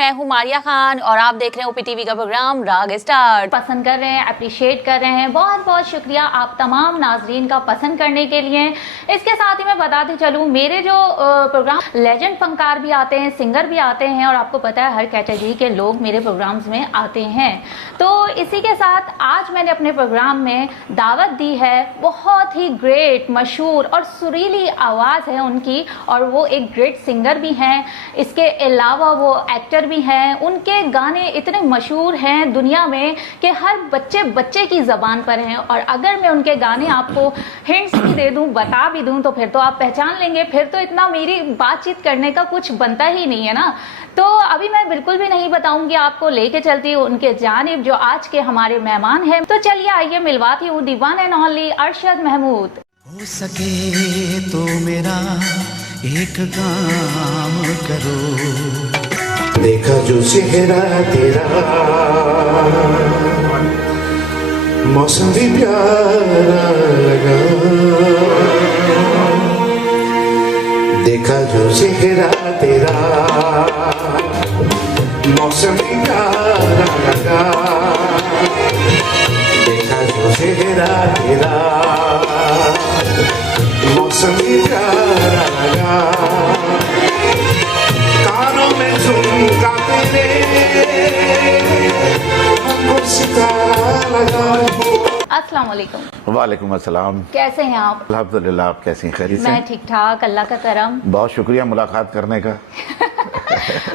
मैं हूँ मारिया खान और आप देख रहे हैं ओपी टीवी का प्रोग्राम राग स्टार्ट। पसंद कर रहे हैं, अप्रिशिएट कर रहे हैं, बहुत बहुत शुक्रिया आप तमाम नाजरीन का पसंद करने के लिए। इसके साथ ही मैं बताती चलूँ, मेरे जो प्रोग्राम लेजेंड फनकार भी आते हैं, सिंगर भी आते हैं और आपको पता है हर कैटेगरी के लोग मेरे प्रोग्राम्स में आते हैं। तो इसी के साथ आज मैंने अपने प्रोग्राम में दावत दी है, बहुत ही ग्रेट, मशहूर और सुरीली आवाज़ है उनकी और वो एक ग्रेट सिंगर भी हैं। इसके अलावा वो एक्टर भी हैं। उनके गाने इतने मशहूर हैं दुनिया में कि हर बच्चे की ज़बान पर हैं और अगर मैं उनके गाने आपको हिंट्स भी दे दूं, बता भी दूं तो फिर तो आप पहचान लेंगे। फिर तो इतना मेरी बातचीत करने का कुछ बनता ही नहीं है ना। तो अभी मैं बिल्कुल भी नहीं बताऊंगी आपको, लेके चलती हूँ उनके जानिब जो आज के हमारे मेहमान हैं। तो चलिए आइए मिलवाती हूँ the one and only Arshad Mahmood. हो सके तो मेरा एक काम करो, देखा जो चेहरा तेरा मौसम भी प्यारा लगा, देखा जो चेहरा तेरा मौसम भी प्यारा लगा, देखा जो चेहरा तेरा मौसम भी प्यारा लगा, कानों में झुमका तेरे हमको सितारा लगा। अस्सलाम वालेकुम। वालेकुम अस्सलाम। कैसे हैं आप? अल्हम्दुलिल्लाह, आप कैसी हैं? खैरियत से? मैं ठीक ठाक, अल्लाह का करम। बहुत शुक्रिया मुलाकात करने का।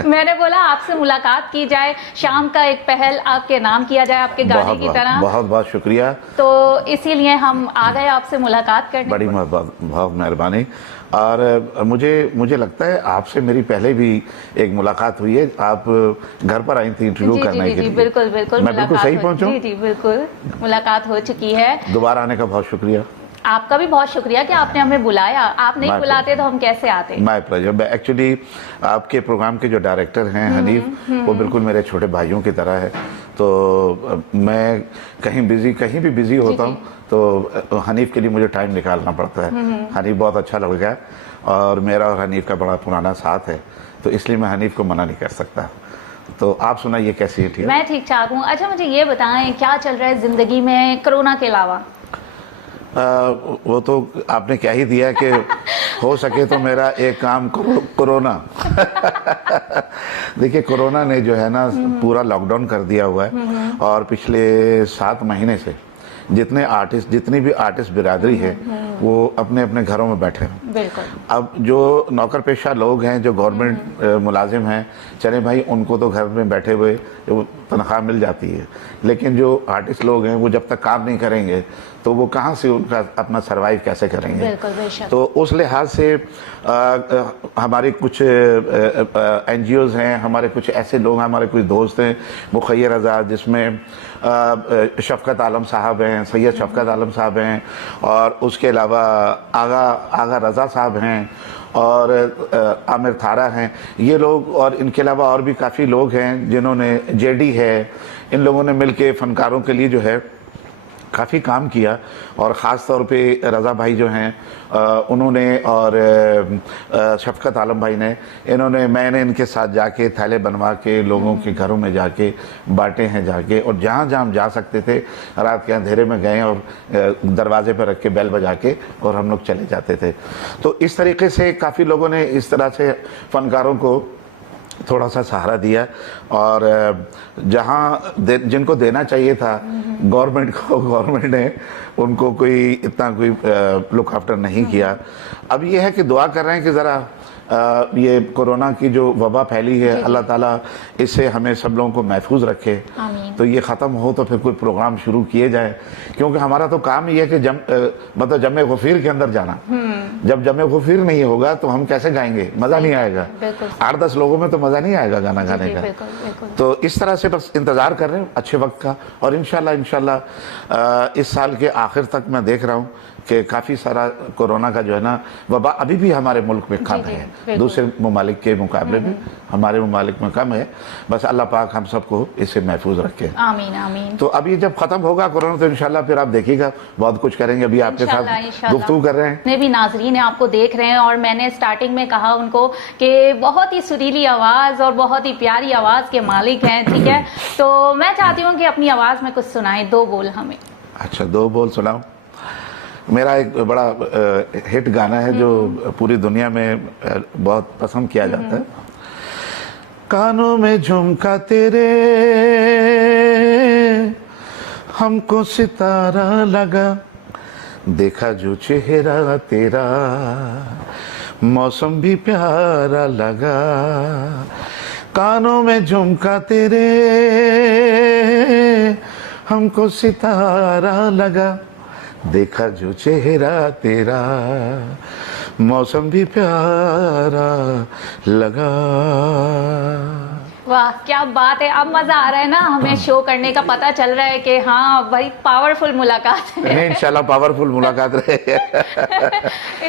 मैंने बोला आपसे मुलाकात की जाए, शाम का एक पहल आपके नाम किया जाए आपके गाने की तरह। बहुत बहुत शुक्रिया। तो इसीलिए हम आ गए आपसे मुलाकात करने। बड़ी बहुत मेहरबानी। और मुझे लगता है आपसे मेरी पहले भी एक मुलाकात हुई है। आप घर पर आई थी इंटरव्यू करने के लिए। बिल्कुल बिल्कुल। मैं बिल्कुल सही पहुंचूं? जी बिल्कुल, मुलाकात हो चुकी है। दोबारा आने का बहुत शुक्रिया। आपका भी बहुत शुक्रिया कि आपने हमें बुलाया। आप नहीं बुलाते तो हम कैसे आते। My pleasure. एक्चुअली आपके प्रोग्राम के जो डायरेक्टर हैं हनीफ, वो बिल्कुल मेरे छोटे भाइयों की तरह है। तो मैं कहीं भी बिजी होता हूँ तो हनीफ के लिए मुझे टाइम निकालना पड़ता है। हनीफ बहुत अच्छा लड़का है और मेरा और हनीफ का बड़ा पुराना साथ है, तो इसलिए मैं हनीफ को मना नहीं कर सकता। तो आप सुनाइए कैसी है? ठीक है, मैं ठीक ठाक हूँ। अच्छा मुझे ये बताएं, क्या चल रहा है जिंदगी में कोरोना के अलावा? वो तो आपने क्या ही दिया कि हो सके तो मेरा एक काम कोरोना। देखिए कोरोना ने जो है ना पूरा लॉकडाउन कर दिया हुआ है और पिछले 7 महीने से जितनी भी आर्टिस्ट बिरादरी है वो अपने अपने घरों में बैठे हैं। बिल्कुल। अब जो नौकर पेशा लोग हैं, जो गवर्नमेंट मुलाजिम हैं, चले भाई उनको तो घर में बैठे हुए तनख्वाह मिल जाती है, लेकिन जो आर्टिस्ट लोग हैं वो जब तक काम नहीं करेंगे तो वो कहाँ से उनका अपना सरवाइव कैसे करेंगे? बिल्कुल। तो उस लिहाज से हमारे कुछ NGOs हैं, हमारे कुछ ऐसे लोग हैं, हमारे कुछ दोस्त हैं, मुखैर आज़ाद, जिसमें शफकत आलम साहब हैं, सैयद शफकत आलम साहब हैं और उसके अलावा आगा रज़ा साहब हैं और आमिर थारा हैं। ये लोग और इनके अलावा और भी काफ़ी लोग हैं जिन्होंने, JD है, इन लोगों ने मिलके फ़नकारों के लिए जो है काफ़ी काम किया। और ख़ास तौर पे रज़ा भाई जो हैं उन्होंने और शफकत आलम भाई ने, मैंने इनके साथ जाके थैले बनवा के लोगों के घरों में जाके बांटे हैं जाके, और जहाँ जहाँ हम जा सकते थे रात के अंधेरे में गए और दरवाजे पर रख के बेल बजा के और हम लोग चले जाते थे। तो इस तरीके से काफ़ी लोगों ने इस तरह से फ़नकारों को थोड़ा सा सहारा दिया और जिनको देना चाहिए था गवर्नमेंट को, गवर्नमेंट ने उनको इतना कोई लुक आफ्टर नहीं किया। अब ये है कि दुआ कर रहे हैं कि ज़रा ये कोरोना की जो वबा फैली है, अल्लाह ताला इससे हमें सब लोगों को महफूज रखे। तो ये ख़त्म हो तो फिर कोई प्रोग्राम शुरू किए जाए, क्योंकि हमारा तो काम ये है कि मतलब जमे गफीर के अंदर जाना। जब जमे गफीर नहीं होगा तो हम कैसे गाएंगे? मज़ा नहीं आएगा। 8-10 लोगों में तो मज़ा नहीं आएगा गाना गाने का। तो इस तरह से बस इंतज़ार कर रहे हैं अच्छे वक्त का, और इंशाल्लाह इस साल के आखिर तक मैं देख रहा हूँ कि काफ़ी सारा कोरोना का जो है ना वबा अभी भी हमारे मुल्क में कम जी, है, बिल्कुल। दूसरे ममालिक के मुकाबले में हमारे ममालिक में कम है। बस अल्लाह पाक हम सबको इससे महफूज रखे। आमीन आमीन। तो अभी जब खत्म होगा कोरोना तो इंशाल्लाह फिर आप देखिएगा बहुत कुछ करेंगे। अभी आपके इंशाल्लाह, साथ इंशाल्लाह। गुफ्तगू कर रहे हैं। जितने भी नाजरीन है आपको देख रहे हैं, और मैंने स्टार्टिंग में कहा उनको कि बहुत ही सुरीली आवाज़ और बहुत ही प्यारी आवाज़ के मालिक हैं, ठीक है। तो मैं चाहती हूँ कि अपनी आवाज़ में कुछ सुनाएं, 2 बोल हमें। अच्छा, 2 बोल सुनाओ। मेरा एक बड़ा हिट गाना है जो पूरी दुनिया में बहुत पसंद किया जाता है। कानों में झुमका तेरे हमको सितारा लगा, देखा जो चेहरा तेरा मौसम भी प्यारा लगा। कानों में झुमका तेरे हमको सितारा लगा, देखा जो चेहरा तेरा मौसम भी प्यारा लगा। वाह क्या बात है। अब मजा आ रहा है ना, हमें शो करने का पता चल रहा है कि हाँ भाई पावरफुल मुलाकात है। नहीं, इंशाल्लाह पावरफुल मुलाकात रहे।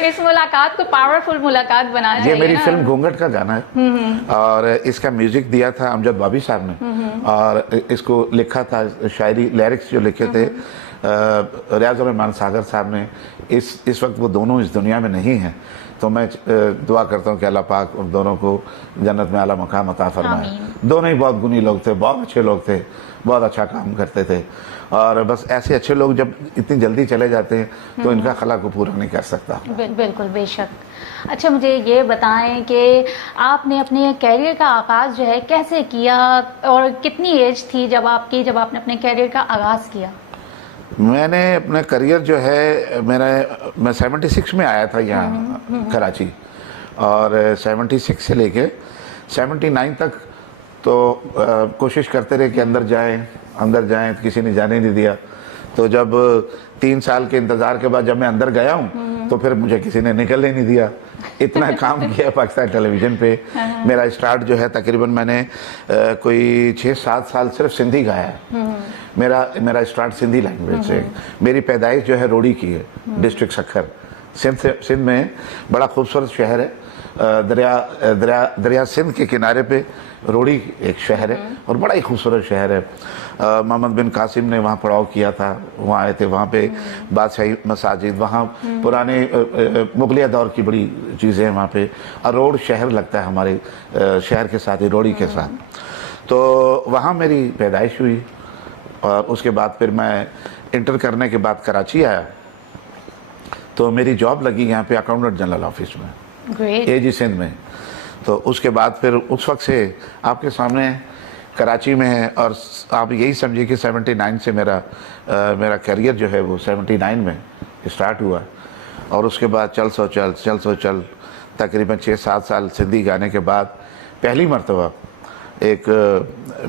इस मुलाकात को पावरफुल मुलाकात बनाना ये चाहिए मेरी ना। फिल्म घूंघट का गाना है और इसका म्यूजिक दिया था अमजद बाबी साहब ने और इसको लिखा था, शायरी लिरिक्स जो लिखे थे रियाजुर रहमान सागर साहब ने। इस वक्त वो दोनों इस दुनिया में नहीं हैं, तो मैं दुआ करता हूँ कि अल्लाह पाक उन दोनों को जन्नत में आला मकाम अता फरमाए। दोनों ही बहुत गुनी लोग थे, बहुत अच्छे लोग थे, बहुत अच्छा काम करते थे। और बस ऐसे अच्छे लोग जब इतनी जल्दी चले जाते हैं तो इनका खला को पूरा नहीं कर सकता। बिल्कुल बेशक। अच्छा मुझे ये बताएं कि आपने अपने कैरियर का आगाज़ जो है कैसे किया, और कितनी एज थी जब आपने अपने कैरियर का आगाज़ किया? मैंने अपना करियर जो है मैं 76 में आया था यहाँ कराची, और 76 से लेके 79 तक तो कोशिश करते रहे कि अंदर जाएं, तो किसी ने जाने नहीं दिया। तो जब 3 साल के इंतज़ार के बाद जब मैं अंदर गया हूँ तो फिर मुझे किसी ने निकलने नहीं दिया। इतना काम किया पाकिस्तान टेलीविज़न पे। मेरा स्टार्ट जो है तकरीबन मैंने कोई 6-7 साल सिर्फ सिंधी गाया है। मेरा स्टार्ट सिंधी लैंग्वेज से। मेरी पैदाइश जो है रोड़ी की है, डिस्ट्रिक्ट सखर, सिंध में। बड़ा खूबसूरत शहर है, दरिया सिंध के किनारे पे रोड़ी एक शहर है और बड़ा ही खूबसूरत शहर है। मोहम्मद बिन कासिम ने वहाँ पड़ाव किया था, वहाँ आए थे। वहाँ पे बादशाही मसाजिद, वहाँ पुराने मुगलिया दौर की बड़ी चीज़ें हैं वहाँ पे। और रोड शहर लगता है हमारे शहर के साथ ही, रोड़ी के साथ। तो वहाँ मेरी पैदाइश हुई और उसके बाद फिर मैं इंटर करने के बाद कराची आया तो मेरी जॉब लगी यहाँ पे अकाउंटेंट जनरल ऑफिस में, एजी सिंध में। तो उसके बाद फिर उस वक्त से आपके सामने कराची में है। और आप यही समझिए कि 79 से मेरा करियर जो है वो 79 में स्टार्ट हुआ। और उसके बाद चल सो चल तकरीबन 6-7 साल सिंधी गाने के बाद पहली मरतबा एक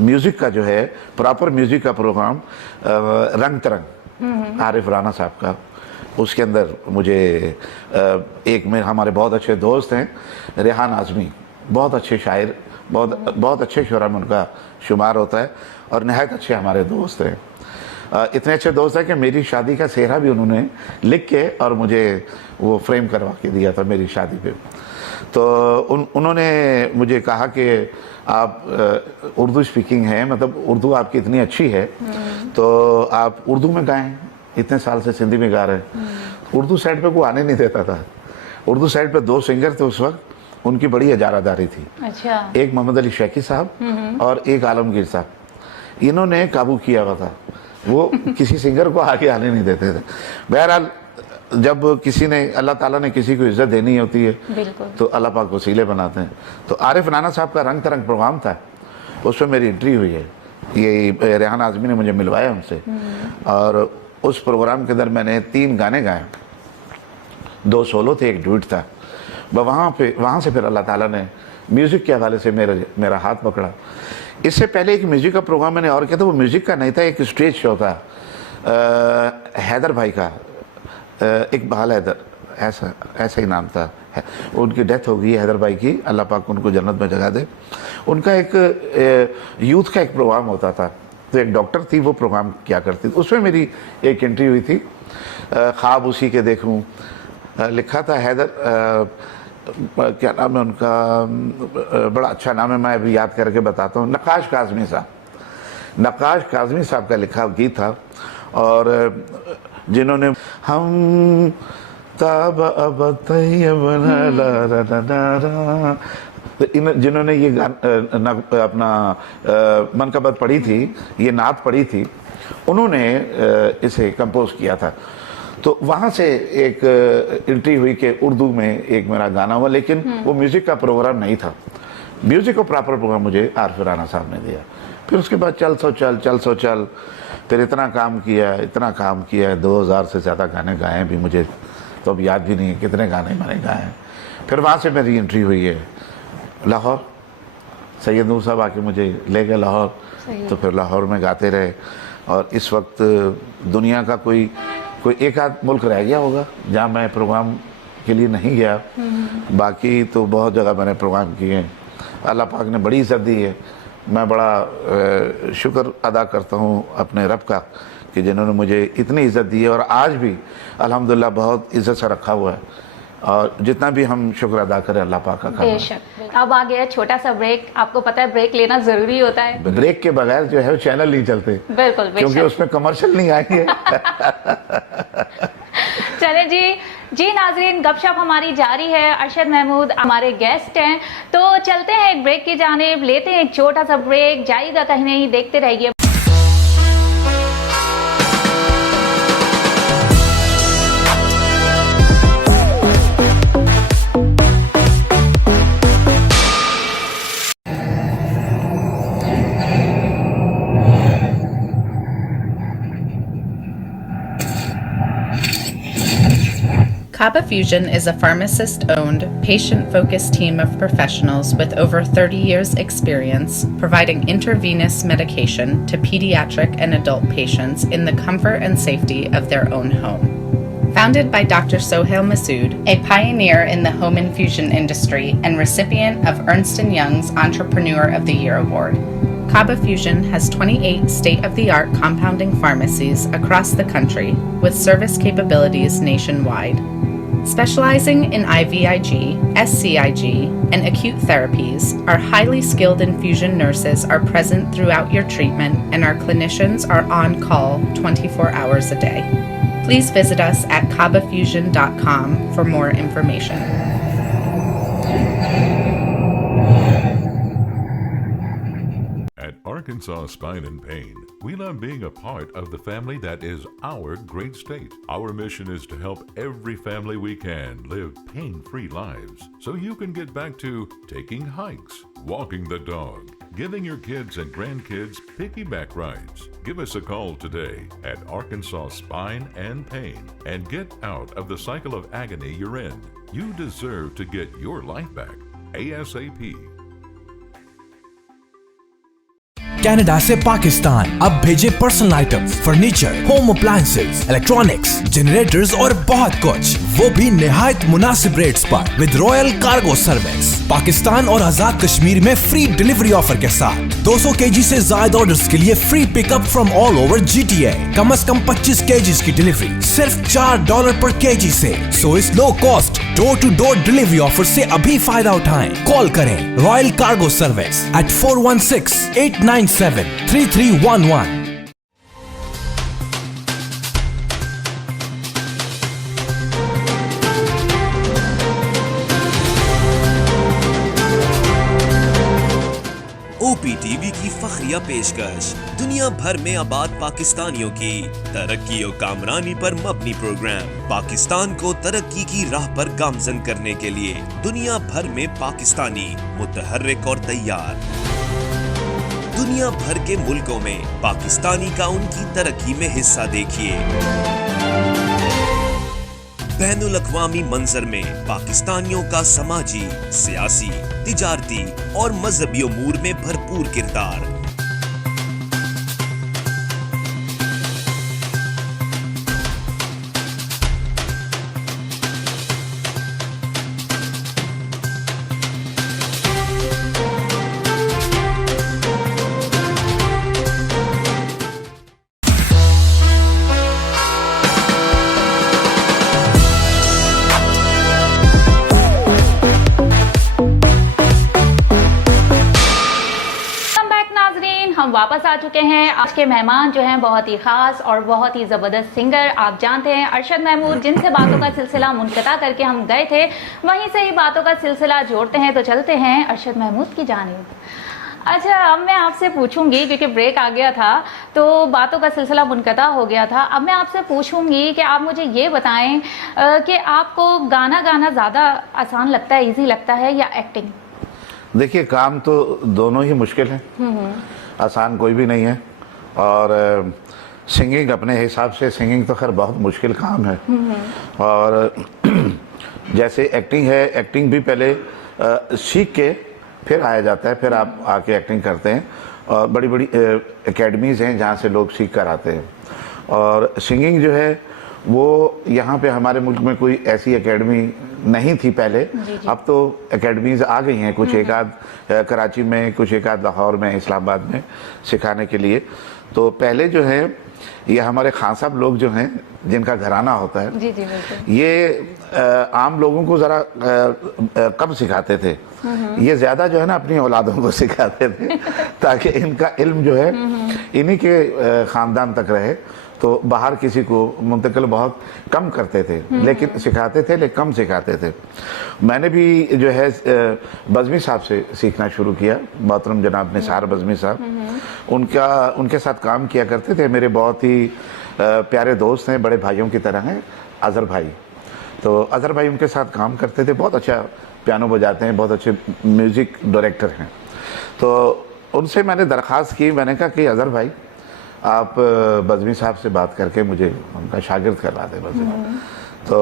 म्यूज़िक का जो है प्रॉपर म्यूज़िक का प्रोग्राम रंग तरंग आरिफ राना साहब का, उसके अंदर मुझे एक में हमारे बहुत अच्छे दोस्त हैं रेहान आज़मी, बहुत अच्छे शायर, बहुत अच्छे शुरा में उनका शुमार होता है और नहायत अच्छे हमारे दोस्त हैं। इतने अच्छे दोस्त हैं कि मेरी शादी का सेहरा भी उन्होंने लिख के और मुझे वो फ्रेम करवा के दिया था मेरी शादी पे। तो उन्होंने मुझे कहा कि आप उर्दू स्पीकिंग हैं, मतलब उर्दू आपकी इतनी अच्छी है तो आप उर्दू में गाएं, इतने साल से सिंधी में गा रहे हैं। उर्दू साइड पे कोई आने नहीं देता था। उर्दू साइड पे 2 सिंगर थे उस वक्त, उनकी बड़ी इजारादारी थी। अच्छा। एक मोहम्मद अली शेखी साहब और एक आलमगीर साहब। इन्होंने काबू किया हुआ था, वो किसी सिंगर को आगे आने नहीं देते थे। बहरहाल जब किसी ने, अल्लाह ताला ने किसी को इज्जत देनी होती है तो अल्लाह पाक वसीले बनाते हैं। तो आरिफ राना साहब का रंग तरंग प्रोग्राम था, उसमें मेरी एंट्री हुई है। ये रेहान आज़मी ने मुझे मिलवाया उनसे और उस प्रोग्राम के अंदर मैंने 3 गाने गाए, 2 सोलो थे, 1 डुएट था। वहाँ से फिर अल्लाह ताला ने म्यूज़िक के हवाले से मेरा हाथ पकड़ा। इससे पहले एक म्यूज़िक का प्रोग्राम मैंने और किया था, वो म्यूज़िक का नहीं था, एक स्टेज शो था हैदर भाई का, इकबाल हैदर, ऐसा ही नाम था। उनकी डेथ हो गई हैदर भाई की, अल्लाह पाक उनको जन्नत में जगह दे। उनका एक यूथ का एक प्रोग्राम होता था तो एक डॉक्टर थी, वो प्रोग्राम किया करती थी। उसमें मेरी एक एंट्री हुई थी, ख्वाब उसी के देखूं, लिखा था हैदर, क्या नाम है उनका, बड़ा अच्छा नाम है, मैं अभी याद करके बताता हूँ, नक्काश काज़मी साहब, नक्काश काज़मी साहब का लिखा गीत था। और जिन्होंने हम ताब अब तैयब तो जिन्होंने ये अपना मनकबत पढ़ी थी, ये नात पढ़ी थी, उन्होंने इसे कंपोज किया था। तो वहाँ से एक एंट्री हुई कि उर्दू में एक मेरा गाना हुआ, लेकिन वो म्यूज़िक का प्रोग्राम नहीं था। म्यूज़िक को प्रॉपर प्रोग्राम मुझे आरफ राना साहब ने दिया। फिर उसके बाद चल सो चल, फिर इतना काम किया, 2000 से ज़्यादा गाने गाए भी, मुझे तो अब याद भी नहीं है कितने गाने मैंने गाए हैं। फिर वहाँ से मेरी एंट्री हुई है लाहौर, सैयद नूर साहब आके मुझे ले गए लाहौर, तो फिर लाहौर में गाते रहे। और इस वक्त दुनिया का कोई एक आध मुल्क रह गया होगा जहाँ मैं प्रोग्राम के लिए नहीं गया, बाकी तो बहुत जगह मैंने प्रोग्राम किए हैं। अल्लाह पाक ने बड़ी इज़्ज़त दी है, मैं बड़ा शुक्र अदा करता हूँ अपने रब का कि जिन्होंने मुझे इतनी इज़्ज़त दी है और आज भी अल्हम्दुलिल्लाह बहुत इज़्ज़त से रखा हुआ है। और जितना भी हम शुक्र अदा करें अल्लाह पाक का। बेशक। अब आ गया छोटा सा ब्रेक। आपको पता है ब्रेक लेना जरूरी होता है, ब्रेक के बगैर जो है चैनल नहीं चलते। बिल्कुल, क्योंकि उसमें कमर्शियल नहीं आएंगे। चले जी नाजरीन, गपशप हमारी जारी है। अरशद महमूद हमारे गेस्ट हैं, तो चलते हैं एक ब्रेक की जानिब, लेते हैं एक छोटा सा ब्रेक। जाइएगा कहीं नहीं, देखते रहिए। Kaba Fusion is a pharmacist-owned, patient-focused team of professionals with over 30 years' experience providing intravenous medication to pediatric and adult patients in the comfort and safety of their own home. Founded by Dr. Sohail Masood, a pioneer in the home infusion industry and recipient of Ernst & Young's Entrepreneur of the Year Award, Kaba Fusion has 28 state-of-the-art compounding pharmacies across the country with service capabilities nationwide. Specializing in IVIG, SCIG, and acute therapies, our highly skilled infusion nurses are present throughout your treatment and our clinicians are on call 24 hours a day. Please visit us at kabafusion.com for more information. At Arkansas Spine and Pain, we love being a part of the family that is our great state. Our mission is to help every family we can live pain-free lives so you can get back to taking hikes, walking the dog, giving your kids and grandkids piggyback rides. Give us a call today at Arkansas Spine and Pain and get out of the cycle of agony you're in. You deserve to get your life back ASAP. Canada से पाकिस्तान अब भेजे personal items, furniture, home appliances, electronics, generators और बहुत कुछ, वो भी निहायत मुनासिब रेट्स पर with royal Cargo service. Pakistan और आजाद कश्मीर में फ्री डिलीवरी ऑफर के साथ 200 केजी से ज्यादा ऑर्डर्स के लिए free pickup from all over GTA। कम से कम 25 केजी की डिलीवरी सिर्फ $4 पर केजी से। सो इस low cost door to door delivery offer से अभी फायदा उठाएं। कॉल करें Royal Cargo Service at 416-897-3311। OPTV की फखरिया पेशकश दुनिया भर में आबाद पाकिस्तानियों की तरक्की और कामरानी पर मबनी प्रोग्राम। पाकिस्तान को तरक्की की राह पर गामजन करने के लिए दुनिया भर में पाकिस्तानी मुतहर्रिक और तैयार। दुनिया भर के मुल्कों में पाकिस्तानी का उनकी तरक्की में हिस्सा देखिए। बैनुल अक़वामी मंजर में पाकिस्तानियों का समाजी, सियासी, तिजारती और मजहबी उमूर में भरपूर किरदार। आ चुके हैं आज के मेहमान जो हैं, बहुत ही खास और बहुत ही ज़बरदस्त सिंगर। आप जानते हैं अरशद महमूद, जिनसे बातों का सिलसिला मुनक़ता करके हम गए थे, वहीं से ही बातों का सिलसिला जोड़ते हैं। तो चलते हैं अरशद महमूद की जानिब। अच्छा, अब मैं आपसे पूछूंगी, क्योंकि ब्रेक आ गया था तो बातों का सिलसिला मुनक़ता हो गया था। अब मैं आपसे पूछूंगी कि आप मुझे ये बताएं कि आपको गाना गाना ज़्यादा आसान लगता है, इजी लगता है, या एक्टिंग? देखिए, काम तो दोनों ही मुश्किल है, आसान कोई भी नहीं है। और सिंगिंग अपने हिसाब से, सिंगिंग तो खैर बहुत मुश्किल काम है। और जैसे एक्टिंग है, एक्टिंग भी पहले सीख के फिर आया जाता है, फिर आप आके एक्टिंग करते हैं। और बड़ी बड़ी एकेडमीज़ हैं जहाँ से लोग सीख कर आते हैं। और सिंगिंग जो है वो यहाँ पे हमारे मुल्क में कोई ऐसी एकेडमी नहीं थी पहले। अब तो एकेडमीज़ आ गई हैं, कुछ एक आध कराची में, कुछ एक आध लाहौर में, इस्लामाबाद में सिखाने के लिए। तो पहले जो है ये हमारे खान साहब लोग जो हैं, जिनका घराना होता है, जी जी बिल्कुल, ये आम लोगों को ज़रा कम सिखाते थे। ये ज़्यादा जो है ना अपनी औलादों को सिखाते थे ताकि इनका इल्म जो है इन्हीं के ख़ानदान तक रहे। तो बाहर किसी को मुंतकिल बहुत कम करते थे, लेकिन सिखाते थे, लेकिन कम सिखाते थे। मैंने भी जो है बज़मी साहब से सीखना शुरू किया, मोहतरम जनाब निसार बज़मी साहब। उनके साथ काम किया करते थे। मेरे बहुत ही प्यारे दोस्त हैं, बड़े भाइयों की तरह हैं, अज़हर भाई। तो अज़हर भाई उनके साथ काम करते थे, बहुत अच्छा पियानो बजाते हैं, बहुत अच्छे म्यूज़िक डायरेक्टर हैं। तो उनसे मैंने दरख्वास्त की, मैंने कहा कि अज़हर भाई आप बज़मी साहब से बात करके मुझे उनका शागिर्द करवा दें बज़मी। तो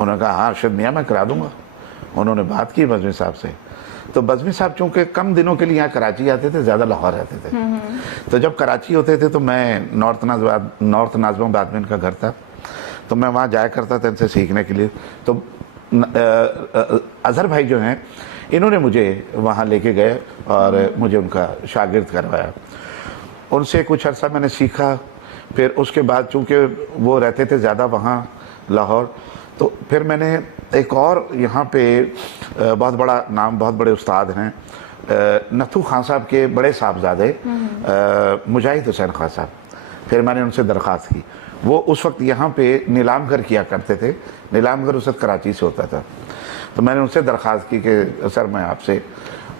उन्होंने कहा हाँ अरशद मियाँ, मैं करा दूँगा। उन्होंने बात की बज़मी साहब से। तो बज़मी साहब चूँकि कम दिनों के लिए यहाँ कराची आते थे, ज़्यादा लाहौर रहते थे। तो जब कराची होते थे तो मैं नॉर्थ नाज़िमाबाद में इनका घर था, तो मैं वहाँ जाया करता था इनसे सीखने के लिए। तो अज़हर भाई जो हैं, इन्होंने मुझे वहाँ लेके गए और मुझे उनका शागिर्द करवाया। उनसे कुछ अर्सा मैंने सीखा। फिर उसके बाद चूँकि वो रहते थे ज़्यादा वहाँ लाहौर, तो फिर मैंने एक और यहाँ पे बहुत बड़ा नाम, बहुत बड़े उस्ताद हैं, नथू खान साहब के बड़े साहबजादे मुजाहिद हुसैन खान साहब। फिर मैंने उनसे दरख्वास्त की। वो उस वक्त यहाँ पे नीलामगर किया करते थे, नीलामगर उस वक्त कराची से होता था। तो मैंने उनसे दरख्वास्त की कि सर मैं आपसे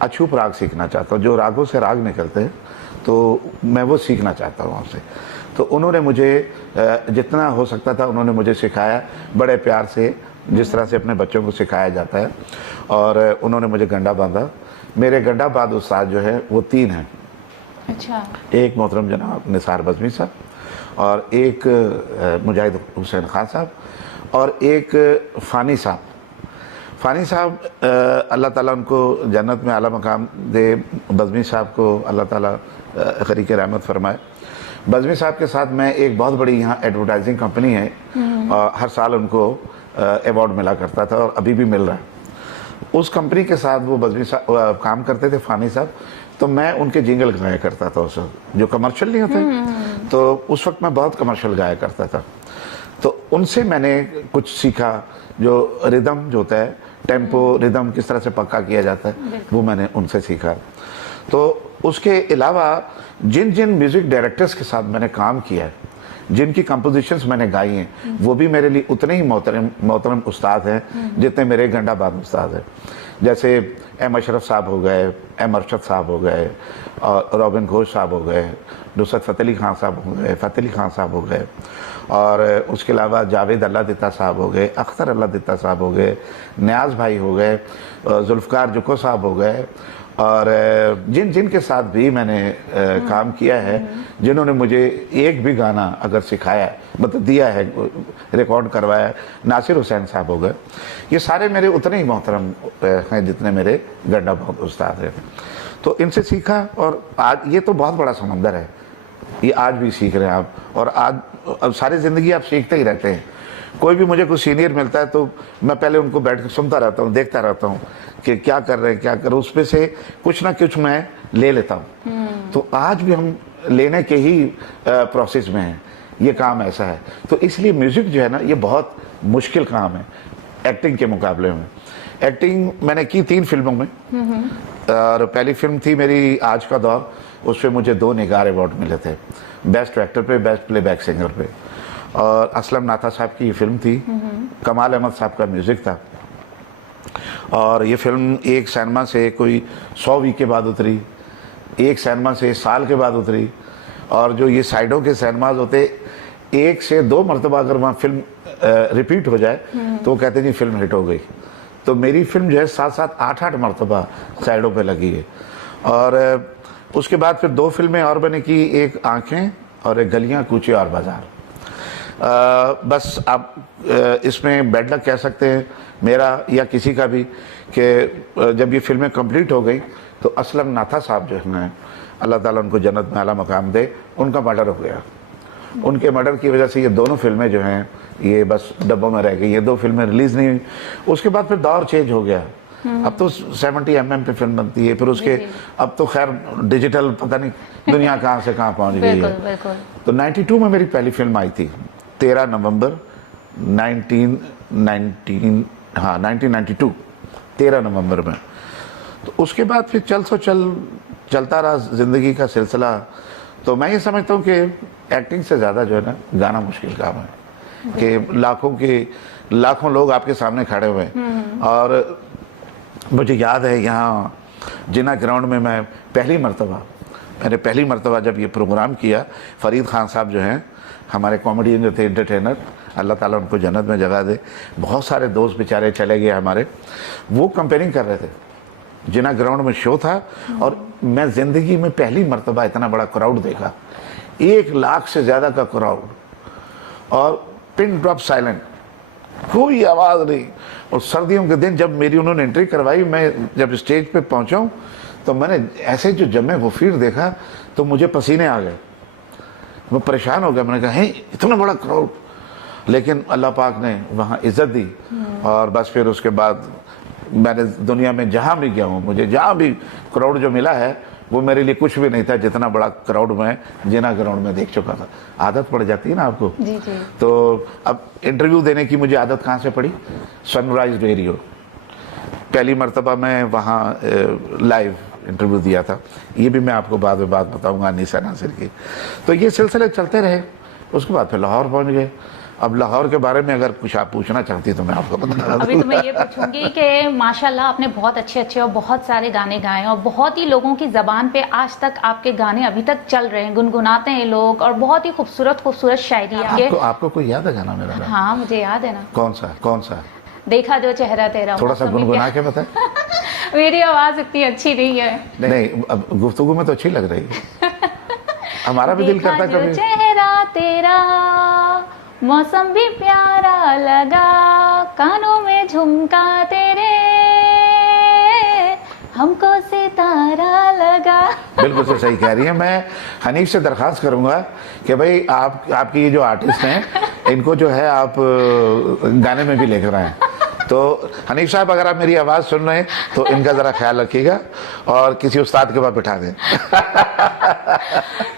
अछूत राग सीखना चाहता हूँ, जो रागों से राग निकलते हैं, तो मैं वो सीखना चाहता हूँ आपसे। तो उन्होंने मुझे जितना हो सकता था उन्होंने मुझे सिखाया, बड़े प्यार से, जिस तरह से अपने बच्चों को सिखाया जाता है। और उन्होंने मुझे गंडा बांधा। मेरे गंडा बाद उस्ताद जो है वो 3 हैं। अच्छा। एक मोहतरम जनाब निसार बज़मी साहब, और एक मुजाहिद हुसैन खान साहब, और एक फ़ानी साहब। फ़ानी साहब अल्लाह ताला उनको जन्नत में आला मकाम दे, बज़मी साहब को अल्लाह ताला ख़रीक़ रहमत फरमाए। बज़मी साहब के साथ मैं एक बहुत बड़ी यहाँ एडवर्टाइजिंग कंपनी है, और हर साल उनको अवार्ड मिला करता था और अभी भी मिल रहा है। उस कंपनी के साथ वो बज़मी साहब काम करते थे, फ़ानी साहब। तो मैं उनके जिंगल गाया करता था उस वक्त, जो कमर्शियल नहीं होते। तो उस वक्त मैं बहुत कमर्शियल गाया करता था। तो उनसे मैंने कुछ सीखा, जो रिदम जो होता है, टेम्पो रिदम किस तरह से पक्का किया जाता है, वो मैंने उनसे सीखा। तो उसके अलावा जिन जिन म्यूज़िक डायरेक्टर्स के साथ मैंने काम किया है, जिनकी कंपोजिशंस मैंने गाई हैं, वो भी मेरे लिए उतने ही मोहतरम उस्ताद हैं जितने मेरे गंडाबाद उस्ताद हैं। जैसे एम अशरफ साहब हो गए, एम अरशद साहब हो गए, और रॉबिन घोष साहब हो गए, नुसरत फ़तेह अली खान साहब हो गए, फ़तेह अली खान साहब हो गए, और उसके अलावा जावेद अल्लाह दिता साहब हो गए, अख्तर अल्लाह दिता साहब हो गए, नियाज़ भाई हो गए, जुल्फ़कार जुको साहब हो गए। और जिन जिन के साथ भी मैंने काम किया है, जिन्होंने मुझे एक भी गाना अगर सिखाया, मतलब दिया है, रिकॉर्ड करवाया, नासिर हुसैन साहब हो गए, ये सारे मेरे उतने ही मोहतरम हैं जितने मेरे गंडा बहुत उस्ताद हैं। तो इनसे सीखा, और आज ये तो बहुत बड़ा समंदर है, ये आज भी सीख रहे हैं आप। और आज अब सारी ज़िंदगी आप सीखते ही रहते हैं। कोई भी मुझे कुछ सीनियर मिलता है तो मैं पहले उनको बैठ कर सुनता रहता हूँ, देखता रहता हूँ कि क्या कर रहे हैं, क्या कर रहे हैं, उस पे से कुछ ना कुछ मैं ले लेता हूँ। तो आज भी हम लेने के ही प्रोसेस में हैं, ये काम ऐसा है। तो इसलिए म्यूज़िक जो है ना, ये बहुत मुश्किल काम है एक्टिंग के मुकाबले में। एक्टिंग मैंने की 3 फिल्मों में, और पहली फिल्म थी मेरी आज का दौर, उस पर मुझे 2 निगार अवार्ड मिले थे, बेस्ट एक्टर पे, बेस्ट प्लेबैक सिंगर पे। और असलम नाथा साहब की ये फिल्म थी, कमाल अहमद साहब का म्यूज़िक था। और ये फिल्म एक सिनेमा से कोई 100 वीक के बाद उतरी, एक सिनेमा से साल के बाद उतरी। और जो ये साइडों के सिनेमाज होते, 1 से 2 मरतबा अगर वहाँ फिल्म रिपीट हो जाए तो वो कहते जी फिल्म हिट हो गई। तो मेरी फिल्म जो है 7-7, 8-8 मरतबा साइडों पे लगी है। और उसके बाद फिर 2 फिल्में और मैंने की, एक आंखें और एक गलियां कूचे और बाजार। बस आप इसमें बैड लक कह सकते हैं मेरा या किसी का भी, कि जब ये फिल्में कंप्लीट हो गई तो असलम नाथा साहब जो हैं, अल्लाह ताला उनको जन्नत में आला मकाम दे, उनका मर्डर हो गया। उनके मर्डर की वजह से ये दोनों फिल्में जो हैं ये बस डब्बों में रह गई, ये 2 फिल्में रिलीज़ नहीं हुई। उसके बाद फिर दौर चेंज हो गया, अब तो 70 mm पे फिल्म बनती है, फिर उसके अब तो खैर डिजिटल पता नहीं दुनिया कहाँ से कहाँ पहुँच गई है। तो 92 में मेरी पहली फिल्म आई थी, 13 नवंबर 1992, 13 नवंबर में। तो उसके बाद फिर चलता रहा ज़िंदगी का सिलसिला। तो मैं ये समझता हूँ कि एक्टिंग से ज़्यादा जो है ना गाना मुश्किल काम है, कि लाखों लोग आपके सामने खड़े हुए हैं। और मुझे याद है यहाँ जिना ग्राउंड में मैंने पहली मरतबा जब ये प्रोग्राम किया, फरीद खान साहब जो हैं हमारे कॉमेडियन जो थे, एंटरटेनर, अल्लाह ताला उनको जन्नत में जगह दे, बहुत सारे दोस्त बेचारे चले गए हमारे, वो कंपेयरिंग कर रहे थे। जिना ग्राउंड में शो था और मैं ज़िंदगी में पहली मरतबा इतना बड़ा क्राउड देखा, 1 लाख से ज़्यादा का क्राउड, और पिन ड्रॉप साइलेंट, कोई आवाज़ नहीं। और सर्दियों के दिन जब मेरी उन्होंने एंट्री करवाई, मैं जब स्टेज पे पहुंचा हूं तो मैंने ऐसे जो जमे वफीर देखा तो मुझे पसीने आ गए, मैं परेशान हो गया। मैंने कहा है इतना बड़ा क्राउड, लेकिन अल्लाह पाक ने वहाँ इज़्ज़त दी। और बस फिर उसके बाद मैंने दुनिया में जहाँ भी गया हूँ, मुझे जहाँ भी क्राउड जो मिला है वो मेरे लिए कुछ भी नहीं था जितना बड़ा क्राउड मैं जिना ग्राउंड में देख चुका था। आदत पड़ जाती है ना आपको। जी जी। तो अब इंटरव्यू देने की मुझे आदत कहाँ से पड़ी? सनराइज रेडियो, पहली मरतबा मैं वहाँ लाइव इंटरव्यू दिया था, ये भी मैं आपको बाद में बात बताऊंगा अनीसा नासिर की। तो ये सिलसिले चलते रहे, उसके बाद फिर लाहौर पहुँच गए। अब लाहौर के बारे में अगर कुछ आप पूछना चाहती तो मैं आपको बता दूं। अभी तो मैं ये पूछूंगी कि माशाल्लाह आपने बहुत अच्छे और बहुत सारे गाने गाए और बहुत ही लोगों की ज़बान पे आज तक आपके गाने अभी तक चल रहे हैं, गुनगुनाते हैं लोग, और बहुत ही खूबसूरत शायरी है। आपको कोई याद है गाना मेरा? हाँ मुझे याद है ना। कौन सा? देखा जो चेहरा तेरा। थोड़ा सा गुनगुना के बताए। मेरी आवाज इतनी अच्छी नहीं है। नहीं, अब गुफ्तगू में तो अच्छी लग रही है। हमारा भी दिल करता कभी। चेहरा तेरा मौसम भी प्यारा लगा, कानों में झुमका तेरे हमको सितारा लगा। बिल्कुल से सही कह रही है। मैं हनीफ से दरख्वास्त करूंगा कि भाई आपकी ये जो आर्टिस्ट हैं इनको जो है आप गाने में भी लेकर आए। तो हनीफ साहब अगर आप मेरी आवाज़ सुन रहे हैं तो इनका ज़रा ख्याल रखिएगा और किसी उस्ताद के पास बिठा दें।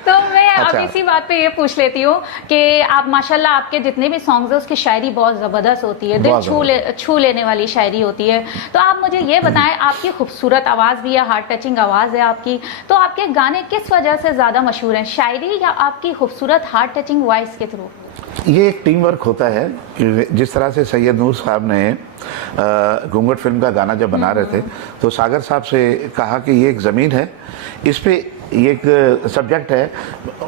तो मैं अच्छा। अब इसी बात पे ये पूछ लेती हूँ कि आप माशाल्लाह आपके जितने भी सॉन्ग्स हैं उसकी शायरी बहुत ज़बरदस्त होती है, दिल छू लेने वाली शायरी होती है। तो आप मुझे ये बताएं, आपकी खूबसूरत आवाज़ भी है, हार्ट टचिंग आवाज़ है आपकी, तो आपके गाने किस वजह से ज़्यादा मशहूर हैं, शायरी या आपकी खूबसूरत हार्ट टचिंग वॉइस के थ्रू? ये एक टीम वर्क होता है कि जिस तरह से सैयद नूर साहब ने घूंघट फिल्म का गाना जब बना रहे थे तो सागर साहब से कहा कि ये एक ज़मीन है, इस पे ये एक सब्जेक्ट है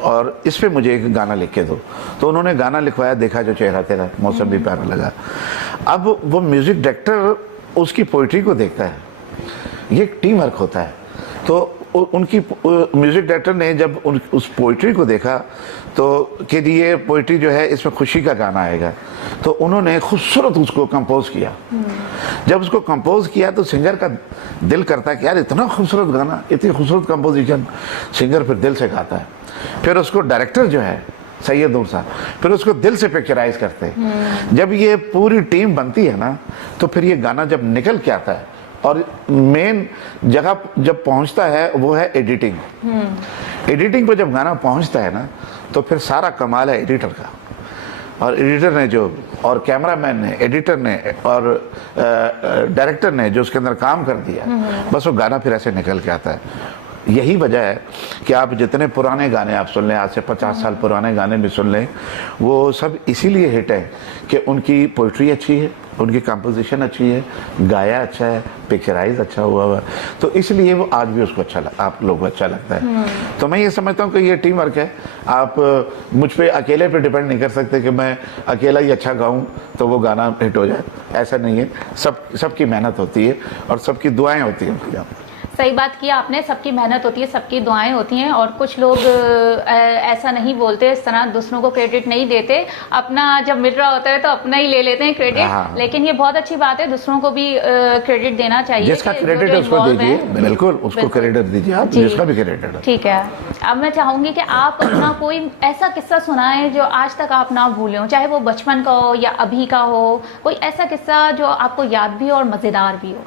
और इस पे मुझे एक गाना लिख के दो। तो उन्होंने गाना लिखवाया, देखा जो चेहरा तेरा, मौसम भी प्यारा लगा। अब वो म्यूज़िक डायरेक्टर उसकी पोइट्री को देखता है, ये एक टीम वर्क होता है। तो उनकी म्यूज़िक डायरेक्टर ने जब उस पोइट्री को देखा तो कि ये पोइट्री जो है इसमें खुशी का गाना आएगा, तो उन्होंने खूबसूरत उसको कंपोज किया। जब उसको कंपोज किया तो सिंगर का दिल करता है कि यार इतना खूबसूरत गाना, इतनी खूबसूरत कंपोजिशन, सिंगर फिर दिल से गाता है। फिर उसको डायरेक्टर जो है सैयद नूर साहब फिर उसको दिल से पिक्चराइज करते हैं। जब ये पूरी टीम बनती है ना तो फिर ये गाना जब निकल के आता है और मेन जगह जब पहुंचता है वो है एडिटिंग। एडिटिंग पर जब गाना पहुंचता है ना तो फिर सारा कमाल है एडिटर का, और एडिटर ने जो, और कैमरामैन ने, एडिटर ने और डायरेक्टर ने जो उसके अंदर काम कर दिया, बस वो गाना फिर ऐसे निकल के आता है। यही वजह है कि आप जितने पुराने गाने आप सुन लें, आज से 50 साल पुराने गाने भी सुन लें, वो सब इसीलिए हिट है कि उनकी पोइट्री अच्छी है, उनकी कंपोजिशन अच्छी है, गाया अच्छा है, पिक्चराइज अच्छा हुआ है, तो इसलिए वो आज भी उसको आप लोगों को अच्छा लगता है। तो मैं ये समझता हूँ कि ये टीम वर्क है। आप मुझ पे अकेले पे डिपेंड नहीं कर सकते कि मैं अकेला ही अच्छा गाऊं तो वो गाना हिट हो जाए, ऐसा नहीं है। सबकी मेहनत होती है और सबकी दुआएं होती हैं। सही बात की आपने, सबकी मेहनत होती है, सबकी दुआएं होती हैं, और कुछ लोग ऐसा नहीं बोलते, इस तरह दूसरों को क्रेडिट नहीं देते, अपना जब मिल रहा होता है तो अपना ही ले लेते हैं क्रेडिट। हाँ। लेकिन ये बहुत अच्छी बात है, दूसरों को भी क्रेडिट देना चाहिए। जिसका क्रेडिट है उसको दीजिए, बिल्कुल उसको क्रेडिट दीजिए आप, जिसका भी क्रेडिट है। ठीक है, अब मैं चाहूंगी कि आप अपना कोई ऐसा किस्सा सुनाएं जो आज तक आप ना भूले हो, चाहे वो बचपन का हो या अभी का हो, कोई ऐसा किस्सा जो आपको याद भी हो और मजेदार भी हो।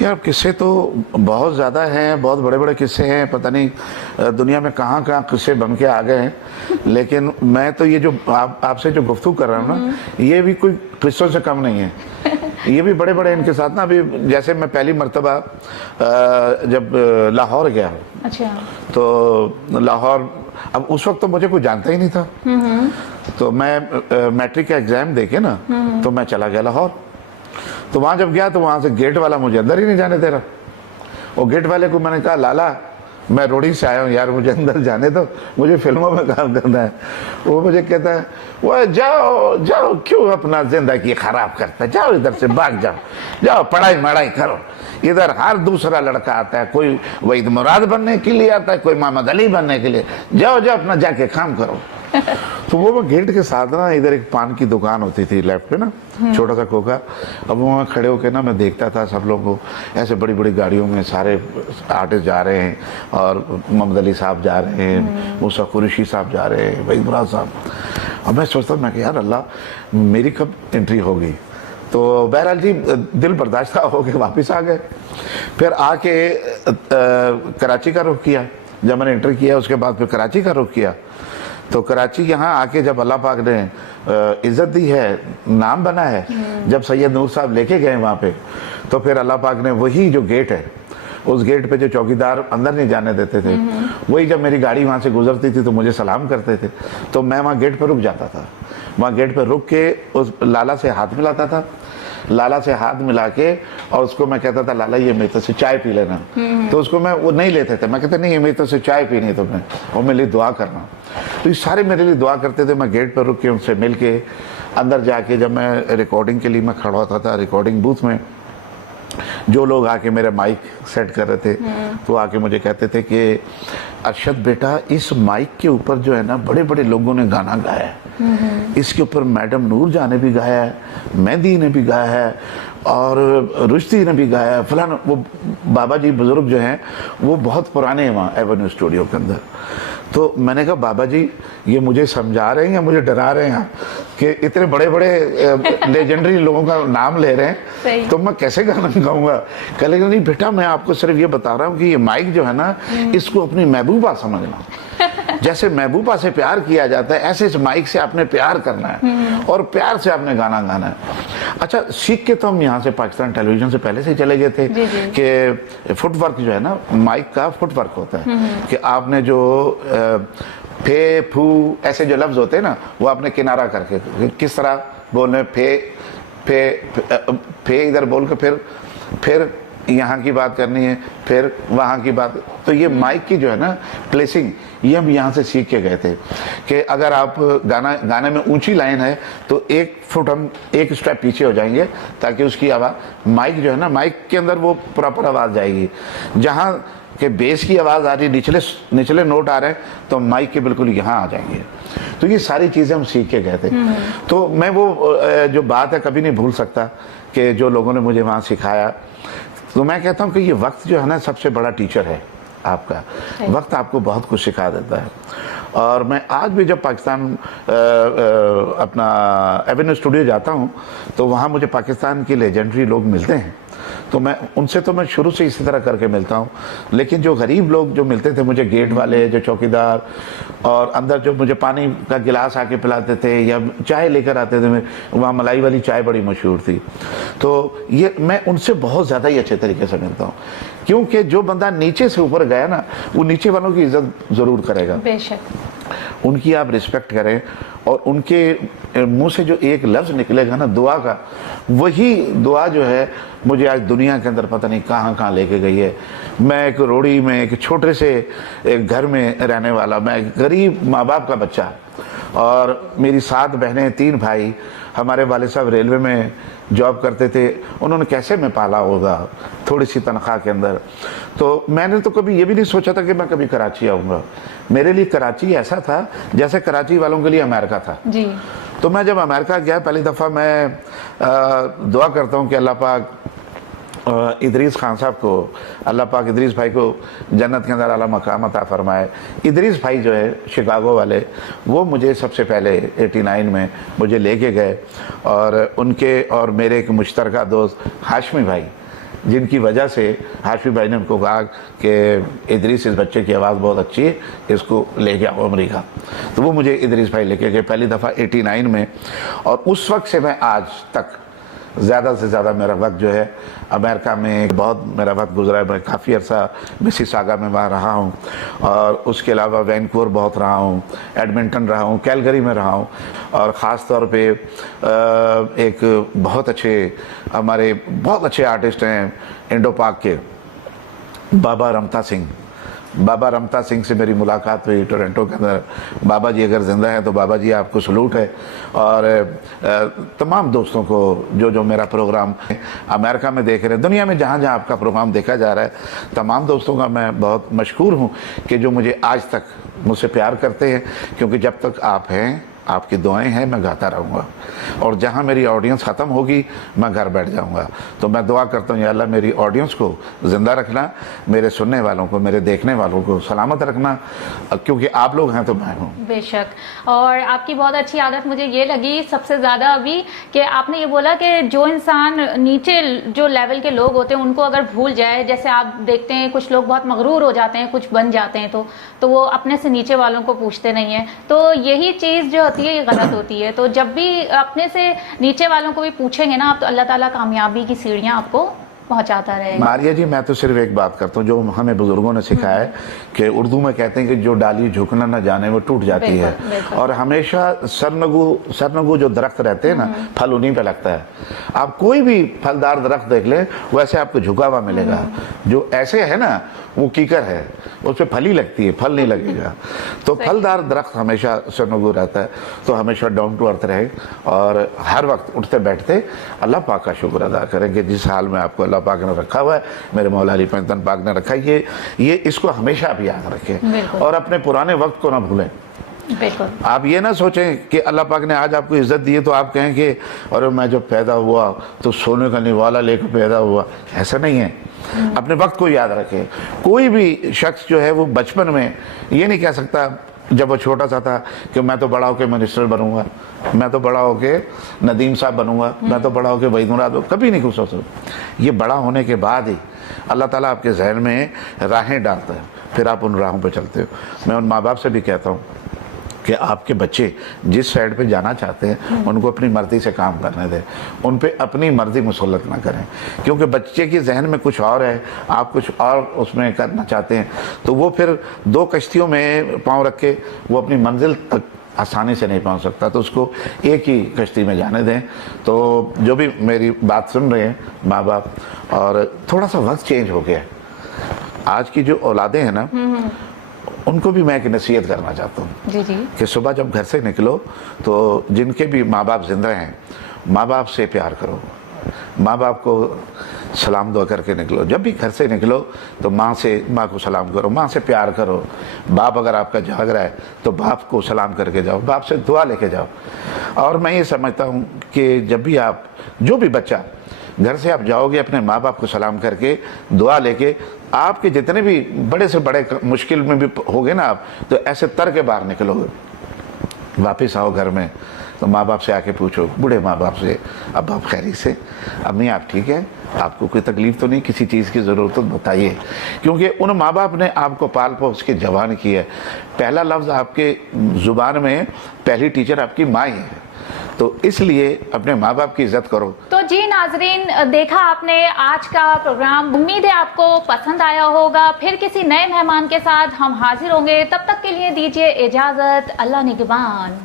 यार किस्से तो बहुत ज़्यादा हैं, बहुत बड़े बड़े किस्से हैं, पता नहीं दुनिया में कहाँ कहाँ किस्से बन के आ गए हैं। लेकिन मैं तो ये जो आपसे जो गुफ्तगू कर रहा हूँ ना, ये भी कोई किस्सों से कम नहीं है। ये भी बड़े बड़े इनके साथ ना, अभी जैसे मैं पहली मर्तबा जब लाहौर गया, अच्छा, तो लाहौर, अब उस वक्त तो मुझे कोई जानता ही नहीं था, तो मैं मैट्रिक का एग्ज़ाम देके ना, तो मैं चला गया लाहौर। तो वहां जब गया तो वहां से गेट वाला मुझे अंदर ही नहीं जाने दे रहा। और गेट वाले को मैंने कहा, लाला मैं रोडी से आया हूँ यार, मुझे अंदर जाने दो, मुझे फिल्मों में काम करना है। वो मुझे कहता है, वो जाओ जाओ, क्यों अपना जिंदगी खराब करता है, जाओ इधर से भाग जाओ, जाओ पढ़ाई मढ़ाई करो। इधर हर दूसरा लड़का आता है, कोई वहीद मुराद बनने के लिए आता है, कोई मोहम्मद अली बनने के लिए, जाओ जाओ अपना जाके काम करो। तो वो गेट के साथ ना इधर एक पान की दुकान होती थी लेफ्ट पे ना, छोटा सा खोखा। अब वहाँ खड़े होके ना मैं देखता था सब लोगों को, ऐसे बड़ी बड़ी गाड़ियों में सारे आर्टिस्ट जा रहे हैं, और मोहम्मद अली साहब जा रहे हैं, मूसा कुरैशी साहब जा रहे हैं, वहीद मुराद साहब। अब मैं सोचता मैं कि यार अल्लाह मेरी कब एंट्री होगी। तो बहरहाल जी दिल बर्दाश्त होके वापस आ गए। फिर आके कराची का रुख किया, जब मैंने एंटर किया उसके बाद फिर कराची का रुख किया। तो कराची यहाँ आके जब अल्लाह पाक ने इज्जत दी है, नाम बना है, जब सैयद नूर साहब लेके गए वहाँ पे, तो फिर अल्लाह पाक ने वही जो गेट है, उस गेट पे जो चौकीदार अंदर नहीं जाने देते थे, वही जब मेरी गाड़ी वहाँ से गुजरती थी तो मुझे सलाम करते थे, तो मैं वहाँ गेट पर रुक जाता था। वहाँ गेट पर रुक के उस लाला से हाथ मिलाता था, लाला से हाथ मिला के, और उसको मैं कहता था, लाला ये मेरे तो से चाय पी लेना। तो उसको मैं, वो नहीं लेते थे, मैं कहता नहीं ये मेरे तो से चाय पीनी तुम्हें, और मेरे लिए दुआ करना। तो ये सारे मेरे लिए दुआ करते थे। मैं गेट पर रुक के उनसे मिल के अंदर जाके, जब मैं रिकॉर्डिंग के लिए मैं खड़ा होता था रिकॉर्डिंग बूथ में, जो लोग आके मेरा माइक सेट कर रहे थे, तो आके मुझे कहते थे कि अरशद बेटा, इस माइक के ऊपर जो है ना बड़े बड़े लोगों ने गाना गाया है, इसके ऊपर मैडम नूर जहाँ ने भी गाया है, मेहंदी ने भी गाया है, और रुश्ती ने भी गाया है, फलाना। वो बाबा जी बुजुर्ग जो हैं वो बहुत पुराने हैं वहाँ एवेन्यू स्टूडियो के अंदर। तो मैंने कहा, बाबा जी ये मुझे समझा रहे हैं या मुझे डरा रहे हैं कि इतने बड़े बड़े लेजेंडरी लोगों का नाम ले रहे हैं, तो मैं कैसे गाना गाऊंगा। कहले नहीं बेटा, मैं आपको सिर्फ ये बता रहा हूँ कि ये माइक जो है ना, इसको अपनी महबूबा समझना। जैसे महबूबा से प्यार किया जाता है, ऐसे इस माइक से आपने प्यार करना है, और प्यार से आपने गाना गाना है। अच्छा, सीख के तो हम यहाँ से पाकिस्तान टेलीविजन से पहले से चले गए थे कि फुटवर्क जो है ना, माइक का फुटवर्क होता है कि आपने जो फे फू ऐसे जो लफ्ज होते हैं ना, वो आपने किनारा करके किस तरह बोलने, फे फे फे इधर बोल के फिर यहाँ की बात करनी है, फिर वहाँ की बात। तो ये माइक की जो है ना प्लेसिंग, ये हम यहाँ से सीख के गए थे कि अगर आप गाने में ऊंची लाइन है तो 1 फुट हम 1 स्टेप पीछे हो जाएंगे, ताकि उसकी आवाज़, माइक जो है ना, माइक के अंदर वो प्रॉपर आवाज़ जाएगी। जहाँ के बेस की आवाज़ आ रही, निचले नोट आ रहे हैं, तो माइक के बिल्कुल यहाँ आ जाएंगे। तो ये सारी चीज़ें हम सीख के गए थे। तो मैं वो जो बात है कभी नहीं भूल सकता कि जो लोगों ने मुझे वहाँ सिखाया। तो मैं कहता हूँ कि ये वक्त जो है ना सबसे बड़ा टीचर है आपका। वक्त आपको बहुत कुछ सिखा देता है। और मैं आज भी जब पाकिस्तान अपना एवेन्यू स्टूडियो जाता हूँ, तो वहाँ मुझे पाकिस्तान के लेजेंडरी लोग मिलते हैं। तो मैं उनसे तो मैं शुरू से इसी तरह करके मिलता हूँ। लेकिन जो गरीब लोग जो मिलते थे मुझे, गेट वाले, जो चौकीदार, और अंदर जो मुझे पानी का गिलास आके पिलाते थे या चाय लेकर आते थे, वहाँ मलाई वाली चाय बड़ी मशहूर थी, तो ये मैं उनसे बहुत ज़्यादा ही अच्छे तरीके से मिलता हूँ। क्योंकि जो बंदा नीचे से ऊपर गया ना, वो नीचे वालों की इज्जत ज़रूर करेगा। बेशक। उनकी आप रिस्पेक्ट करें, और उनके मुंह से जो एक लफ्ज़ निकलेगा ना दुआ का, वही दुआ जो है मुझे आज दुनिया के अंदर पता नहीं कहाँ कहाँ लेके गई है। मैं एक रोड़ी में, एक छोटे से एक घर में रहने वाला, मैं एक गरीब माँ बाप का बच्चा, और मेरी 7 बहनें, 3 भाई। हमारे वाले साहब रेलवे में जॉब करते थे, उन्होंने कैसे मैं पाला होगा थोड़ी सी तनख्वाह के अंदर। तो मैंने तो कभी ये भी नहीं सोचा था कि मैं कभी कराची आऊँगा। मेरे लिए कराची ऐसा था जैसे कराची वालों के लिए अमेरिका था जी। तो मैं जब अमेरिका गया पहली दफ़ा, मैं दुआ करता हूँ कि अल्लाह पाक इदरीस खान साहब को, अल्लाह पाक इदरीस भाई को जन्नत के अंदर आला मकाम अता फरमाए। इदरीस भाई जो है शिकागो वाले, वो मुझे सबसे पहले 89 में मुझे लेके गए, और उनके और मेरे एक मुश्तरका दोस्त हाशमी भाई, जिनकी वजह से हाशमी भाई ने उनको कहा कि इदरीस, इस बच्चे की आवाज़ बहुत अच्छी है, इसको लेके आओ अमेरिका। तो वो मुझे इदरीस भाई लेके गए पहली दफ़ा 89 में, और उस वक्त से मैं आज तक ज़्यादा से ज़्यादा मेरा वक्त जो है अमेरिका में, बहुत मेरा वक्त गुजरा है। मैं काफ़ी अर्सा मिसिसागा में वहाँ रहा हूँ, और उसके अलावा वैनकूवर बहुत रहा हूँ, एडमिंटन रहा हूँ, कैलगरी में रहा हूँ, और ख़ास तौर पे एक बहुत अच्छे हमारे बहुत अच्छे आर्टिस्ट हैं इंडो पाक के, बाबा रमता सिंह। बाबा रमता सिंह से मेरी मुलाकात हुई टोरंटो के अंदर। बाबा जी अगर ज़िंदा हैं तो बाबा जी आपको सलूट है, और तमाम दोस्तों को जो जो मेरा प्रोग्राम अमेरिका में देख रहे हैं, दुनिया में जहाँ जहाँ आपका प्रोग्राम देखा जा रहा है, तमाम दोस्तों का मैं बहुत मशकूर हूँ कि जो मुझे आज तक मुझसे प्यार करते हैं, क्योंकि जब तक आप हैं, आपकी दुआएं हैं, मैं गाता रहूँगा, और जहाँ मेरी ऑडियंस ख़त्म होगी मैं घर बैठ जाऊँगा। तो मैं दुआ करता हूँ या अल्लाह मेरी ऑडियंस को ज़िंदा रखना, मेरे सुनने वालों को, मेरे देखने वालों को सलामत रखना, क्योंकि आप लोग हैं तो मैं हूँ। बेशक। और आपकी बहुत अच्छी आदत मुझे ये लगी सबसे ज़्यादा अभी, कि आपने ये बोला कि जो इंसान नीचे जो लेवल के लोग होते हैं उनको अगर भूल जाए, जैसे आप देखते हैं कुछ लोग बहुत मगरूर हो जाते हैं, कुछ बन जाते हैं, तो वो अपने से नीचे वालों को पूछते नहीं हैं। तो यही चीज़ जो होती है ये गलत होती है। तो जब भी अपने से नीचे वालों को भी पूछेंगे ना आप, तो अल्लाह ताला कामयाबी की सीढ़ियां आपको पहुंचाता रहेगा। मारिया जी, मैं तो सिर्फ एक बात करता हूँ जो हमें बुजुर्गों ने सिखाया है, कि उर्दू में कहते हैं कि जो डाली झुकना न जाने वो टूट जाती है, और हमेशा सरनगू जो दरख्त रहते हैं ना, फल उन्हीं पे लगता है। आप कोई भी फलदार दरख्त देख लें, वैसे आपको झुका हुआ मिलेगा। जो ऐसे है ना, वो कीकर है, उस पर फल ही लगती है, फल नहीं लगेगा। तो फलदार दरख्त हमेशा सरनगू रहता है। तो हमेशा डाउन टू अर्थ रहे, और हर वक्त उठते बैठते अल्लाह पाक का शुक्र अदा करें कि जिस हाल में आपको अल्लाह पाक ने रखा हुआ है, मेरे मौला अली पंजतन पाक ने रखा है, ये इसको हमेशा आप याद रखें, और अपने पुराने वक्त को ना भूलें। बिल्कुल। आप ये ना सोचें कि अल्लाह पाक ने आज आपको इज्जत दी है तो आप कहें कि अरे मैं जब पैदा हुआ तो सोने का निवाला लेकर पैदा हुआ। ऐसा नहीं है। अपने वक्त को याद रखें। कोई भी शख्स जो है वो बचपन में ये नहीं कह सकता जब वो छोटा सा था कि मैं तो बड़ा होकर मिनिस्टर बनूंगा, मैं तो बड़ा होकर नदीम साहब बनूंगा, मैं तो बड़ा होकर वहीदुल्लाह, कभी नहीं कुछ सोच सकता। ये बड़ा होने के बाद ही अल्लाह ताला आपके जहन में राहें डालता है, फिर आप उन राहों पर चलते हो। मैं उन माँ बाप से भी कहता हूँ कि आपके बच्चे जिस साइड पे जाना चाहते हैं उनको अपनी मर्जी से काम करने दें, उन पे अपनी मर्जी मुसल्लत ना करें, क्योंकि बच्चे के जहन में कुछ और है, आप कुछ और उसमें करना चाहते हैं, तो वो फिर 2 कश्तियों में पाँव रख के वो अपनी मंजिल तक आसानी से नहीं पहुंच सकता। तो उसको एक ही कश्ती में जाने दें। तो जो भी मेरी बात सुन रहे हैं माँ बाप, और थोड़ा सा वक्त चेंज हो गया, आज की जो औलादें हैं ना, उनको भी मैं एक नसीहत करना चाहता हूँ जी जी, कि सुबह जब घर से निकलो तो जिनके भी माँ बाप जिंदा हैं, माँ बाप से प्यार करो, माँ बाप को सलाम दुआ करके निकलो। जब भी घर से निकलो तो माँ को सलाम करो, माँ से प्यार करो। बाप अगर आपका जाग रहा है तो बाप को सलाम करके जाओ, बाप से दुआ लेके जाओ। और मैं ये समझता हूँ कि जब भी आप, जो भी बच्चा घर से आप जाओगे अपने माँ बाप को सलाम करके दुआ लेके, आपके जितने भी बड़े से बड़े मुश्किल में भी होगे ना आप, तो ऐसे तर के बाहर निकलोगे। वापस आओ घर में तो माँ बाप से आके पूछो, बूढ़े माँ बाप से, अब आप खैरी से, अम्मी आप ठीक है, आपको कोई तकलीफ तो नहीं, किसी चीज़ की ज़रूरत तो बताइए। क्योंकि उन माँ बाप ने आपको पाल पोस के जवान किया है। पहला लफ्ज़ आपके ज़ुबान में, पहली टीचर आपकी माँ ही है, तो इसलिए अपने माँ बाप की इज्जत करो। तो जी नाजरीन, देखा आपने आज का प्रोग्राम, उम्मीद है आपको पसंद आया होगा। फिर किसी नए मेहमान के साथ हम हाजिर होंगे, तब तक के लिए दीजिए इजाजत। अल्लाह निगहबान।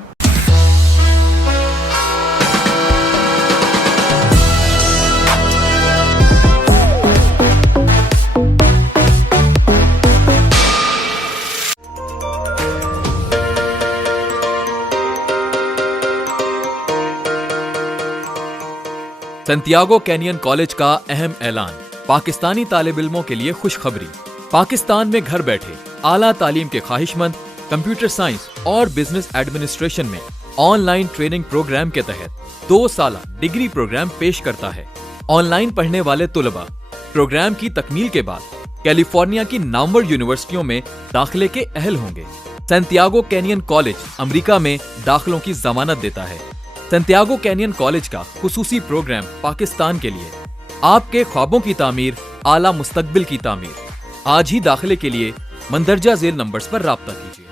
सैंटियागो कैनियन कॉलेज का अहम ऐलान। पाकिस्तानी तालिब इल्मों के लिए खुशखबरी। पाकिस्तान में घर बैठे आला तालीम के ख्वाहिशमंद कंप्यूटर साइंस और बिजनेस एडमिनिस्ट्रेशन में ऑनलाइन ट्रेनिंग प्रोग्राम के तहत 2 साल डिग्री प्रोग्राम पेश करता है। ऑनलाइन पढ़ने वाले तुलबा प्रोग्राम की तकमील के बाद कैलिफोर्निया की नामवर यूनिवर्सिटियों में दाखिले के अहल होंगे। सैंटियागो कैनियन कॉलेज अमेरिका में दाखिलों की जमानत देता है। सैंटियागो कैनियन कॉलेज का खुसूसी प्रोग्राम पाकिस्तान के लिए, आपके ख्वाबों की तामीर, आला मुस्तकबिल की तामीर। आज ही दाखिले के लिए मंदरजा झेल नंबर्स पर राब्ता कीजिए।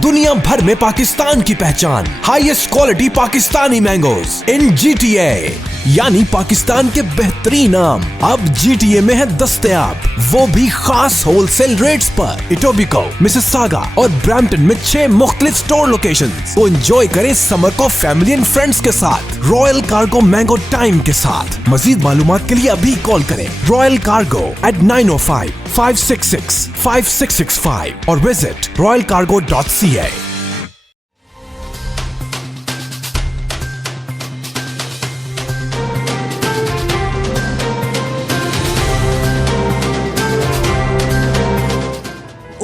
दुनिया भर में पाकिस्तान की पहचान, हाईएस्ट क्वालिटी पाकिस्तानी मैंगोज इन GTA, यानी पाकिस्तान के बेहतरीन आम अब GTA में है दस्तयाब, वो भी खास होलसेल रेट्स पर। इटोबिको, मिसिसागा और ब्रैम्पटन में 6 मुख्तलिफ स्टोर लोकेशंस। तो एंजॉय करें समर को फैमिली एंड फ्रेंड्स के साथ, रॉयल कार्गो मैंगो टाइम के साथ। मजीद मालूमात के लिए अभी कॉल करें रॉयल कार्गो at 905-566-5665 और विजिट royalcargo.ca।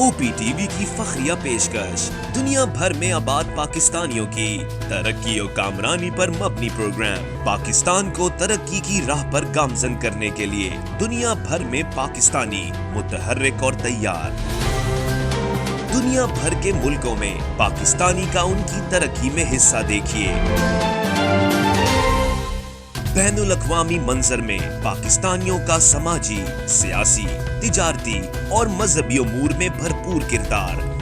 OPTV की फखरिया पेशकश, दुनिया भर में आबाद पाकिस्तानियों की तरक्की और कामरानी पर मबनी प्रोग्राम। पाकिस्तान को तरक्की की राह पर गामजन करने के लिए दुनिया भर में पाकिस्तानी मुतहर्रिक और तैयार। दुनिया भर के मुल्कों में पाकिस्तानी का उनकी तरक्की में हिस्सा देखिए। बैनुल अक़वामी मंजर में पाकिस्तानियों का समाजी, सियासी, तिजारती और मजहबी उमूर में भरपूर किरदार।